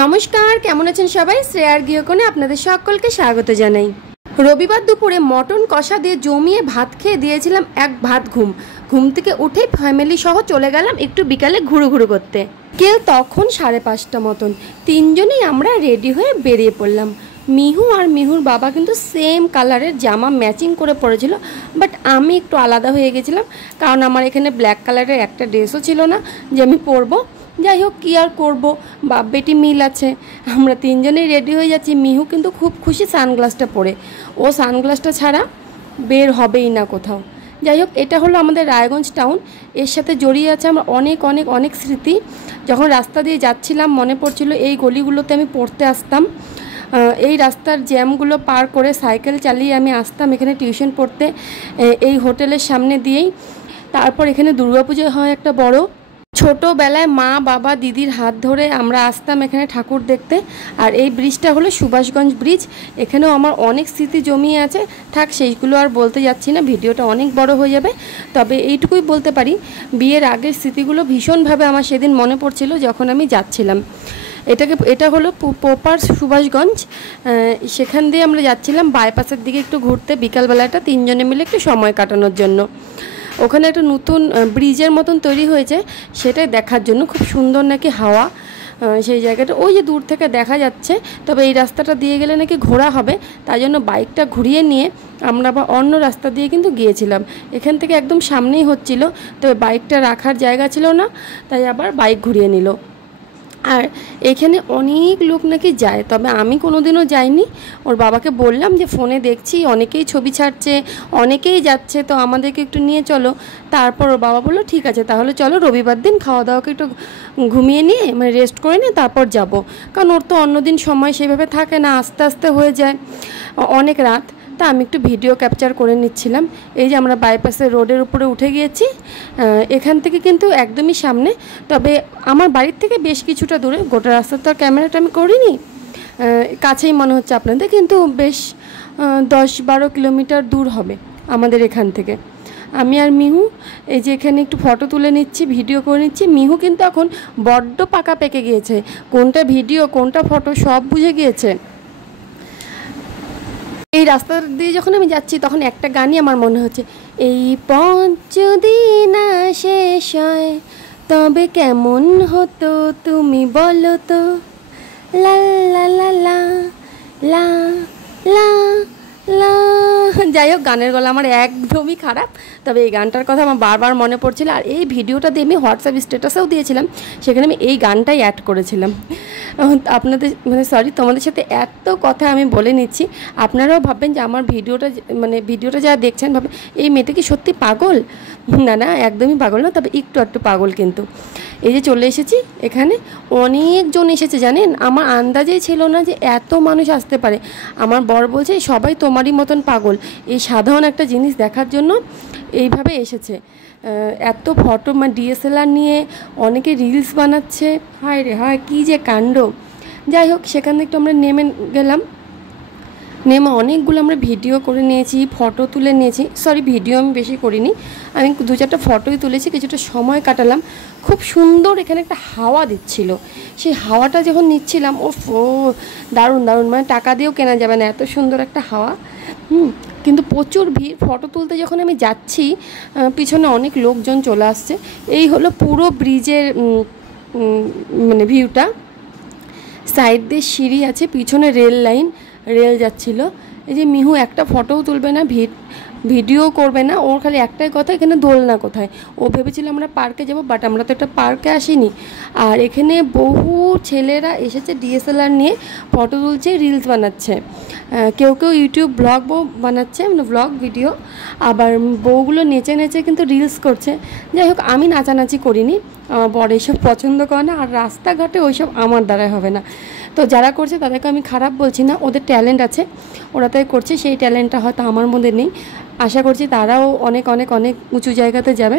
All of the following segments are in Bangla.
নমস্কার, কেমন আছেন সবাই? শ্রেয়ার গৃহকোণে আপনাদের সকলকে স্বাগত জানাই। রবিবার দুপুরে মটন কষা দিয়ে জমিয়ে ভাত খেয়ে দিয়েছিলাম এক ভাত ঘুম থেকে উঠে ফ্যামিলি সহ চলে গেলাম একটু বিকালে ঘুরু করতে। কেউ তখন 5:30 মতন। তিনজনেই আমরা রেডি হয়ে বেরিয়ে পড়লাম। মিহু আর মিহুর বাবা কিন্তু সেম কালারের জামা ম্যাচিং করে পরেছিল, বাট আমি একটু আলাদা হয়ে গেছিলাম, কারণ আমার এখানে ব্ল্যাক কালারের একটা ড্রেসও ছিল না যে আমি পরবো। যাই হোক, কী আর করবো, বাপ বেটি মিল আছে। আমরা তিনজনেই রেডি হয়ে যাচ্ছি। মিহু কিন্তু খুব খুশি সানগ্লাসটা পরে, ও সানগ্লাসটা ছাড়া বের হবেই না কোথাও। যাই হোক, এটা হলো আমাদের রায়গঞ্জ টাউন। এর সাথে জড়িয়ে আছে আমার অনেক অনেক অনেক স্মৃতি। যখন রাস্তা দিয়ে যাচ্ছিলাম মনে পড়ছিল এই গলিগুলোতে আমি পড়তে আসতাম। এই রাস্তার জ্যামগুলো পার করে সাইকেল চালিয়ে আমি আসতাম এখানে টিউশন পড়তে, এই হোটেলের সামনে দিয়েই। তারপর এখানে দুর্গাপুজো হয় একটা বড়। ছোটোবেলায় মা বাবা দিদির হাত ধরে আমরা আসতাম এখানে ঠাকুর দেখতে। আর এই ব্রিজটা হলো সুভাষগঞ্জ ব্রিজ। এখানেও আমার অনেক স্মৃতি জমিয়ে আছে। থাক, সেইগুলো আর বলতে যাচ্ছি না, ভিডিওটা অনেক বড় হয়ে যাবে। তবে এইটুকুই বলতে পারি, বিয়ের আগের স্মৃতিগুলো ভীষণভাবে আমার সেদিন মনে পড়ছিল যখন আমি যাচ্ছিলাম। এটা হলো প্রপার সুভাষগঞ্জ। সেখান দিয়ে আমরা যাচ্ছিলাম বাইপাসের দিকে একটু ঘুরতে, বিকালবেলাটা তিনজনে মিলে একটু সময় কাটানোর জন্য। ওখানে একটা নতুন ব্রিজের মতন তৈরি হয়েছে, সেটাই দেখার জন্য। খুব সুন্দর নাকি হাওয়া সেই জায়গাটা, ওই যে দূর থেকে দেখা যাচ্ছে। তবে এই রাস্তাটা দিয়ে গেলে নাকি ঘোরা হবে, তাই জন্য বাইকটা ঘুরিয়ে নিয়ে আমরা আবার অন্য রাস্তা দিয়ে কিন্তু গিয়েছিলাম। এখান থেকে একদম সামনেই হচ্ছিল, তবে বাইকটা রাখার জায়গা ছিল না, তাই আবার বাইক ঘুরিয়ে নিল। আর এখানে অনেক লোক নাকি যায়, তবে আমি কোনোদিনও যাইনি। ওর বাবাকে বললাম যে ফোনে দেখছি অনেকেই ছবি ছাড়ছে, অনেকেই যাচ্ছে, তো আমাদেরকে একটু নিয়ে চলো। তারপর ওর বাবা বললো ঠিক আছে, তাহলে চলো রবিবার দিন খাওয়া দাওয়াকে একটু ঘুমিয়ে নিয়ে মানে রেস্ট করে নিয়ে তারপর যাব। কারণ ওর তো অন্যদিন সময় সেভাবে থাকে না, আস্তে আস্তে হয়ে যায় অনেক রাত। তা আমি একটু ভিডিও ক্যাপচার করে নিচ্ছিলাম। এই যে আমরা বাইপাসের রোডের উপরে উঠে গিয়েছি। এখান থেকে কিন্তু একদমই সামনে, তবে আমার বাড়ির থেকে বেশ কিছুটা দূরে। গোটা রাস্তা তো আর ক্যামেরাটা আমি করিনি, কাছেই মনে হচ্ছে আপনাদের, কিন্তু বেশ 10-12 কিলোমিটার দূর হবে আমাদের এখান থেকে। আমি আর মিহু এই যে এখানে একটু ফটো তুলে নিচ্ছি, ভিডিও করে নিচ্ছি। মিহু কিন্তু এখন বড্ড পাকা পেকে গিয়েছে, কোনটা ভিডিও কোনটা ফটো সব বুঝে গিয়েছে। এই রাস্তা দিয়ে যখন আমি যাচ্ছি তখন একটা গানই আমার মনে হচ্ছে, এই পথ যদি না শেষ হয় তবে কেমন হতো তুমি বলো তো, লা লা লা লা লা লা লা। যাই হোক, গানের গলা আমার একদমই খারাপ, তবে এই গানটার কথা আমার বারবার মনে পড়ছিল। আর এই ভিডিওটা দিয়ে আমি হোয়াটসঅ্যাপ স্ট্যাটাসেও দিয়েছিলাম, সেখানে আমি এই গানটাই অ্যাড করেছিলাম। আপনাদের তোমাদের সাথে এত কথা আমি বলে নিচ্ছি, আপনারাও ভাববেন যে আমার ভিডিওটা যারা দেখছেন ভাবে এই মেয়েটা কি সত্যি পাগল। না, একদমই পাগল না, তবে একটু পাগল। কিন্তু এই যে চলে এসেছি, এখানে অনেকজন এসেছে জানেন, আমার আন্দাজেই ছিল না যে এত মানুষ আসতে পারে। আমার বর বলছে সবাই তোমারই মতন পাগল এই সাধারণ একটা জিনিস দেখার জন্য এইভাবে এসেছে। এত ফটো ডিএসএলআর নিয়ে অনেকে রিলস বানাচ্ছে, হায় রে হায় কী যে কাণ্ড। যাই হোক, সেখান থেকে একটু আমরা নেমে গেলাম। নেমে অনেকগুলো আমরা ভিডিও করে নিয়েছি, ফটো তুলে নিয়েছি। ভিডিও আমি বেশি করিনি, আমি 2-4টা ফটোই তুলেছি, কিছুটা সময় কাটালাম। খুব সুন্দর এখানে একটা হাওয়া দিচ্ছিল, সেই হাওয়াটা যখন নিচ্ছিলাম ও দারুণ মানে টাকা দিয়েও কেনা যাবে না এত সুন্দর একটা হাওয়া। কিন্তু প্রচুর ভিড়। ফটো তুলতে যখন আমি যাচ্ছি পিছনে অনেক লোকজন চলে আসছে। এই হলো পুরো ব্রিজের মানে ভিউটা। সাইড দিয়ে সিঁড়ি আছে, পিছনে রেল যাচ্ছিল। এই যে মিহু একটা ফটোও তুলবে না, ভিডিও করবে না, ওর খালি একটাই কথা এখানে দোলনা কোথায়। ও ভেবেছিল আমরা পার্কে যাব, বাট আমরা তো একটা পার্কে আসিনি। আর এখানে বহু ছেলেরা এসেছে ডিএসএলআর নিয়ে ফটো তুলছে, রিলস বানাচ্ছে। কেউ ইউটিউব ব্লগ বানাচ্ছে, মানে ব্লগ ভিডিও। আবার বউগুলো নেচে কিন্তু রিলস করছে। যাই হোক, আমি নাচানাচি করিনি, আমার বর এইসব পছন্দ করে না, আর রাস্তাঘাটে ওইসব আমার দ্বারাই হবে না। তো যারা করছে তাদেরকে আমি খারাপ বলছি না, ওদের ট্যালেন্ট আছে, ওরা তাই করছে। সেই ট্যালেন্টটা হয়তো আমার মধ্যে নেই। আশা করছি তারাও অনেক অনেক অনেক উঁচু জায়গাতে যাবে।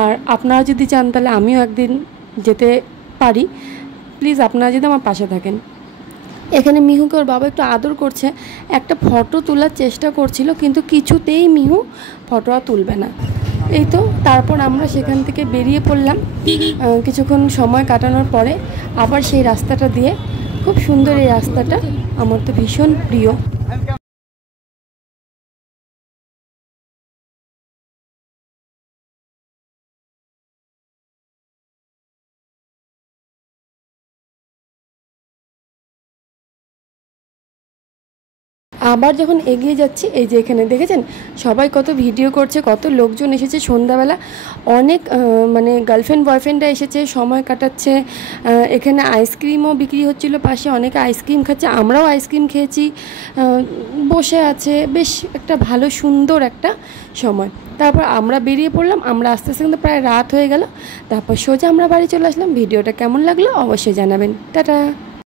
আর আপনারা যদি চান তাহলে আমিও একদিন যেতে পারি। প্লিজ আপনারা যদি আমার পাশে থাকেন। এখানে মিহুকে ওর বাবা একটু আদর করছে, একটা ফটো তোলার চেষ্টা করছিল, কিন্তু কিছুতেই মিহু ফটো আর তুলবে না। এই তো তারপর আমরা সেখান থেকে বেরিয়ে পড়লাম। কিছুক্ষণ সময় কাটানোর পরে আবার সেই রাস্তাটা দিয়ে খুব সুন্দর এই রাস্তাটা, আমার তো ভীষণ প্রিয়। আবার যখন এগিয়ে যাচ্ছি, এই যে এখানে দেখেছেন সবাই কত ভিডিও করছে, কত লোকজন এসেছে সন্ধ্যাবেলা, অনেক মানে গার্লফ্রেন্ড বয়ফ্রেন্ডরা এসেছে, সময় কাটাচ্ছে। এখানে আইসক্রিমও বিক্রি হচ্ছিল পাশে, অনেকে আইসক্রিম খাচ্ছে, আমরাও আইসক্রিম খেয়েছি, বসে আছে, বেশ একটা ভালো সুন্দর একটা সময়। তারপর আমরা বেরিয়ে পড়লাম, আমরা আস্তে আস্তে কিন্তু প্রায় রাত হয়ে গেল। তারপর সোজা আমরা বাড়ি চলে আসলাম। ভিডিওটা কেমন লাগলো অবশ্যই জানাবেন। টাটা।